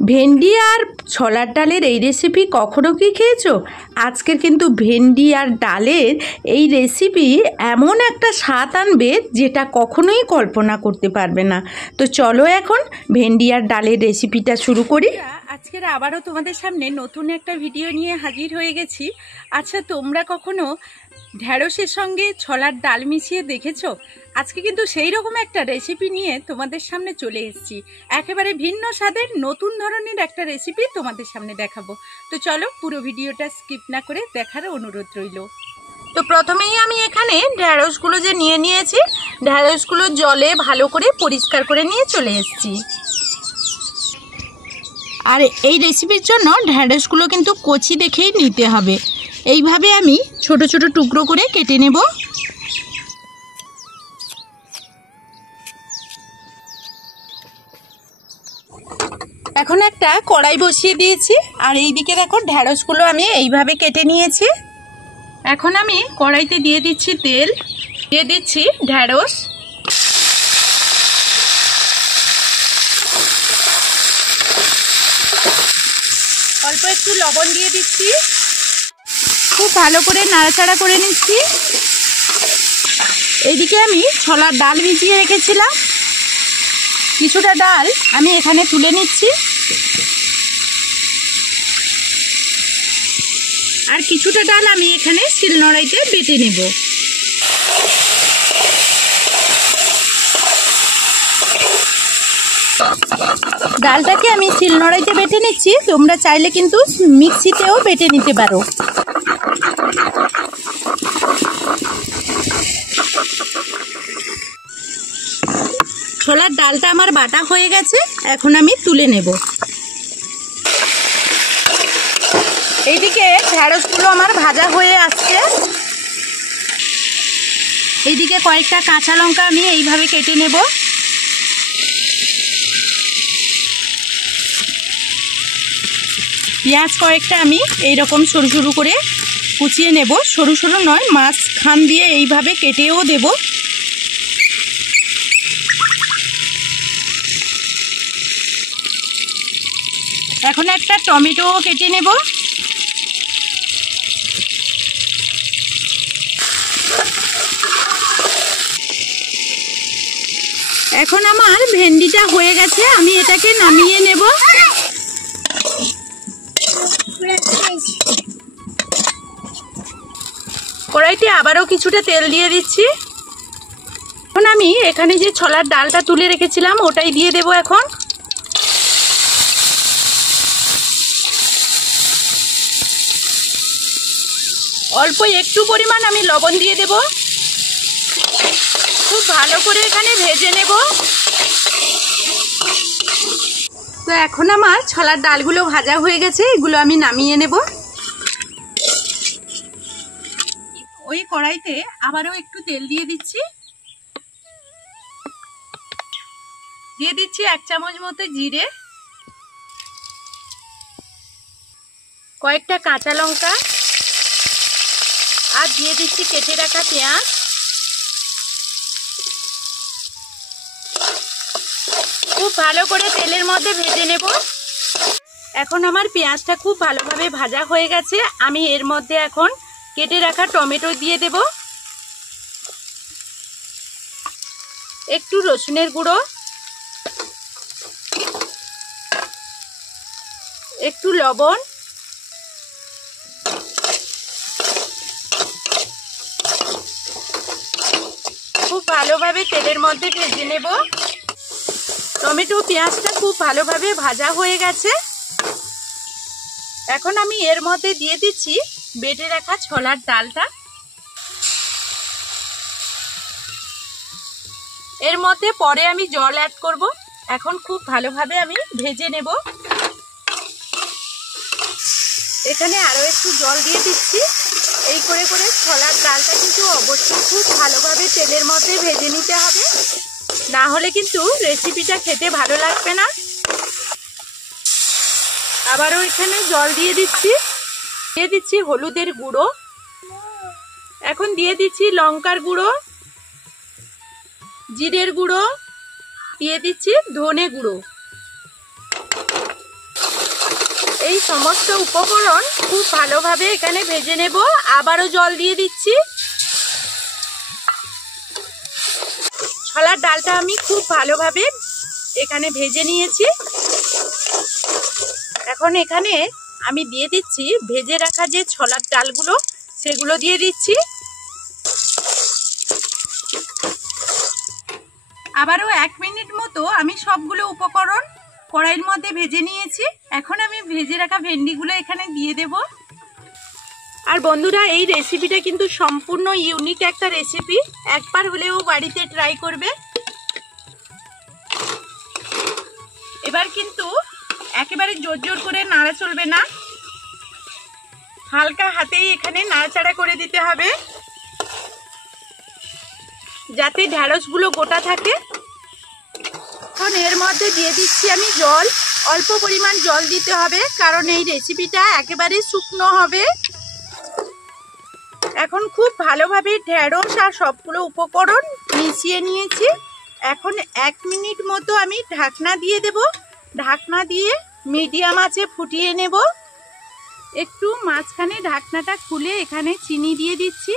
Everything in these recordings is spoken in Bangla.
ভেন্ডি আর ছোলার ডালের এই রেসিপি কখনো কি খেয়েছো? আজকের কিন্তু ভেন্ডি আর ডালের এই রেসিপি এমন একটা স্বাদ আনবে যেটা কখনোই কল্পনা করতে পারবে না। তো চলো এখন ভেন্ডি আর ডালের রেসিপিটা শুরু করি। আজকের আবারও তোমাদের সামনে নতুন একটা ভিডিও নিয়ে হাজির হয়ে গেছি। আচ্ছা, তোমরা কখনো ঢ্যাঁড়সের সঙ্গে ছোলার ডাল মিশিয়ে দেখেছো? আজকে কিন্তু সেই রকম একটা রেসিপি নিয়ে তোমাদের সামনে চলে এসেছি। একেবারে ভিন্ন স্বাদের নতুন ধরনের একটা রেসিপি তোমাদের সামনে দেখাবো। তো চলো পুরো ভিডিওটা স্কিপ না করে দেখার অনুরোধ রইল। তো প্রথমেই আমি এখানে ঢ্যাঁড়সগুলো যে নিয়ে নিয়েছি, ঢ্যাঁড়সগুলো জলে ভালো করে পরিষ্কার করে নিয়ে চলে এসেছি। আর এই রেসিপির জন্য ঢ্যাঁড়সগুলো কিন্তু কচি দেখেই নিতে হবে। এইভাবে আমি ছোট ছোট টুকরো করে কেটে নেব। এখন একটা কড়াই বসিয়ে দিয়েছি, আর এইদিকে দেখো ঢ্যাঁড়সগুলো আমি এইভাবে কেটে নিয়েছি। এখন আমি কড়াইতে দিয়ে দিচ্ছি তেল, দিয়ে দিচ্ছি ঢ্যাঁড়স, অল্প একটু লবণ দিয়ে দিচ্ছি, খুব ভালো করে নাড়াচাড়া করে নিচ্ছি। এইদিকে আমি ছোলার ডাল ভিজিয়ে রেখেছিলাম, কিছুটা ডাল আমি এখানে তুলে নিচ্ছি, আর কিছুটা ডাল আমি এখানে শিলনোড়াইতে বেটে নেব। ডালটাকে আমি শিলনোড়াইতে বেটে নিচ্ছি, তোমরা চাইলে কিন্তু মিক্সিতেও বেটে নিতে পারো। ছোলার ডালটা আমার বাটা হয়ে গেছে, এখন আমি তুলে নেব। এইদিকে ঢ্যাঁড়সগুলো আমার ভাজা হয়ে আসছে। এইদিকে কয়েকটা কাঁচা লঙ্কা আমি এইভাবে কেটে নেব। পেঁয়াজ কয়েকটা আমি এইরকম সরু সরু করে কুচিয়ে নেব, সরু সরু নয়, মাঝখান দিয়ে এইভাবে কেটেও দেব। এখন একটা টমেটো কেটে নেব। এখন আমার ভেন্ডিটা হয়ে গেছে, আমি এটাকে নামিয়ে নেব। কড়াইতে আবারও কিছুটা তেল দিয়ে দিচ্ছি। এখন আমি এখানে যে ছোলার ডালটা তুলে রেখেছিলাম ওটাই দিয়ে দেব। এখন অল্প একটু পরিমাণ আমি লবণ দিয়ে দেব, খুব ভালো করে এখানে ভেজে নেব। তো এখন আমার ছোলার ডালগুলো ভাজা হয়ে গেছে, এগুলো আমি নামিয়ে নেব। ওই কড়াইতে আবারও একটু তেল দিয়ে দিচ্ছি, দিয়ে দিচ্ছি 1 চামচ মতো জিরে, কয়েকটা কাঁচা লঙ্কা, আর দিয়ে দিচ্ছি কেটে রাখা পেঁয়াজ। খুব ভালো করে তেলের মধ্যে ভেজে নেব। এখন আমার পেঁয়াজটা খুব ভালোভাবে ভাজা হয়ে গেছে, আমি এর মধ্যে এখন কেটে রাখা টমেটো দিয়ে দেব, একটু রসুনের গুঁড়ো, একটু লবণ, খুব ভালোভাবে তেলের মধ্যে ভেজে নেব। টমেটো পেঁয়াজটা খুব ভালোভাবে ভাজা হয়ে গেছে, এখন আমি এর মধ্যে দিয়ে দিচ্ছি বেটে রাখা ছোলার ডালটা। এর মধ্যে পরে আমি জল অ্যাড করব, এখন খুব ভালোভাবে আমি ভেজে নেব। এখানে আরো একটু জল দিয়ে দিচ্ছি। এই করে করে ছোলার ডালটা কিন্তু অবশ্যই খুব ভালোভাবে তেলের মধ্যে ভেজে নিতে হবে, না হলে কিন্তু রেসিপিটা খেতে ভালো লাগবে না। আবারও এখানে জল দিয়ে দিচ্ছি হলুদের গুঁড়ো, এখন দিয়ে দিচ্ছি লঙ্কার গুঁড়ো, জিরের গুঁড়ো, দিয়ে দিচ্ছি ধনে গুঁড়ো। এই সমস্ত উপকরণ খুব ভালোভাবে এখানে ভেজে নেব। আবারও জল দিয়ে দিচ্ছি। ছোলার ডালটা আমি খুব ভালোভাবে এখানে ভেজে নিয়েছি। এখন এখানে আমি দিয়ে দিচ্ছি ভেজে রাখা যে ছোলার ডালগুলো, সেগুলো দিয়ে দিচ্ছি। আবারও 1 মিনিট মতো আমি সবগুলো উপকরণ কড়াইয়ের মধ্যে ভেজে নিয়েছি। এখন আমি ভেজে রাখা ভেন্ডিগুলো এখানে দিয়ে দেব। আর বন্ধুরা, এই রেসিপিটা কিন্তু সম্পূর্ণ ইউনিক একটা রেসিপি, একবার হলেও বাড়িতে ট্রাই করবে। এবার কিন্তু একেবারে জোর জোর করে নাড়া চলবে না, হালকা হাতেই এখানে নাড়াচাড়া করে দিতে হবে যাতে ঢ্যাঁড়সগুলো গোটা থাকে। এখন এর মধ্যে দিয়ে দিচ্ছি আমি জল। অল্প পরিমাণ জল দিতে হবে, কারণ এই রেসিপিটা একেবারে শুকনো হবে। এখন খুব ভালোভাবে ঢ্যাঁড়স আর সবগুলো উপকরণ মিশিয়ে নিয়েছি। এখন 1 মিনিট মতো আমি ঢাকনা দিয়ে দেব। ঢাকনা দিয়ে মিডিয়াম আঁচে ফুটিয়ে নেব। একটু মাঝখানে ঢাকনাটা খুলে এখানে চিনি দিয়ে দিচ্ছি।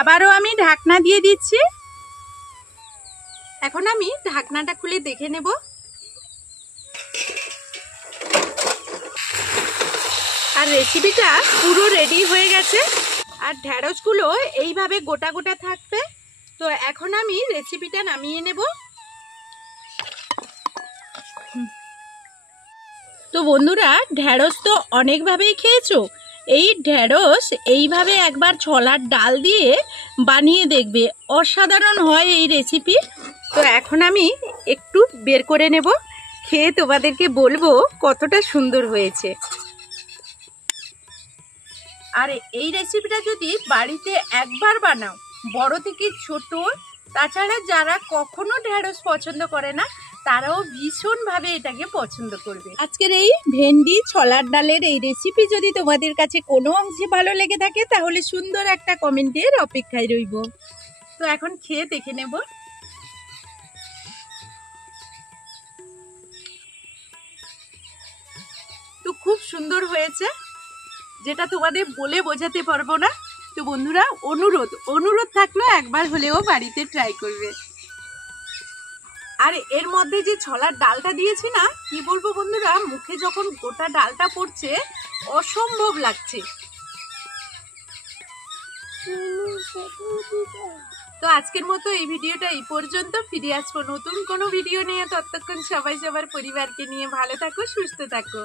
আবারও আমি ঢাকনা দিয়ে দিচ্ছি। এখন আমি ঢাকনাটা খুলে দেখে নেব। আর রেসিপিটা পুরো রেডি হয়ে গেছে। আর ঢ্যাঁড়সগুলো এইভাবে গোটা গোটা থাকবে। তো এখন আমি রেসিপিটা নামিয়ে নেব। তো বন্ধুরা, ঢ্যাঁড়স তো অনেকভাবেই খেয়েছো। এই ঢ্যাঁড়স এইভাবে একবার ছোলার ডাল দিয়ে বানিয়ে দেখবে, অসাধারণ হয় এই রেসিপি। তো এখন আমি একটু বের করে নেব, খেয়ে তোমাদেরকে বলবো কতটা সুন্দর হয়েছে। আর এই রেসিপিটা যদি বাড়িতে একবার বানাও, বড় থেকে ছোট, তাছাড়া যারা কখনো ঢ্যাঁড়স পছন্দ করে না, তারাও ভীষণভাবে এটাকে পছন্দ করবে। আজকের এই ভেন্ডি ছোলার ডালের এই রেসিপি যদি তোমাদের কাছে কোনো অংশে ভালো লেগে থাকে, তাহলে সুন্দর একটা কমেন্টের অপেক্ষায় রইব। তো এখন খেয়ে দেখে নেব। তো খুব সুন্দর হয়েছে, যেটা তোমাদের বলে বোঝাতে পারবো না। তো বন্ধুরা, অনুরোধ থাকলো একবার হলেও বাড়িতে ট্রাই করবে। আর এর মধ্যে যে ছোলার ডালটা দিয়েছি না, কি বলবো বন্ধুরা, মুখে যখন গোটা ডালটা পড়ছে অসম্ভব লাগছে। তো আজকের মতো এই ভিডিওটা এই পর্যন্ত। ফিরে আসবো নতুন কোনো ভিডিও নিয়ে। ততক্ষণ সবাই সবার পরিবারকে নিয়ে ভালো থাকো, সুস্থ থাকো।